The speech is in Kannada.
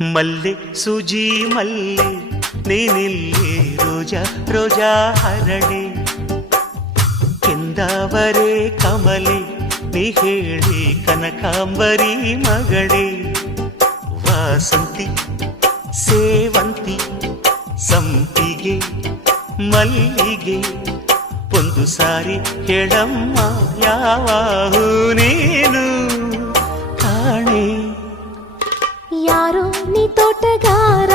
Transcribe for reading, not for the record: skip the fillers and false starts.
ಮಲ್ಲೆ ಸೂಜಿ ಮಲ್ಲೆ ನೀನಿಲ್ಲಿ ರೋಜಾ ರೋಜಾ ಹರಳೆ ಕೆಂದಾವರೆ ಕಮಲೆ ನೀ ಹೇಳಿ ಕನಕಾಂಬರಿ ಮಗಳೇ ವಾಸಂತಿ ಸೇವಂತಿ ಸಂಪಿಗೆ ಮಲ್ಲಿಗೆ ಒಂದು ಸಾರಿ ಹೇಳಮ್ಮ ಯಾವ ಹೂ ನೀನು ಕಾಣೆ ಯಾರೋ ನೀ ತೋಟಗಾರ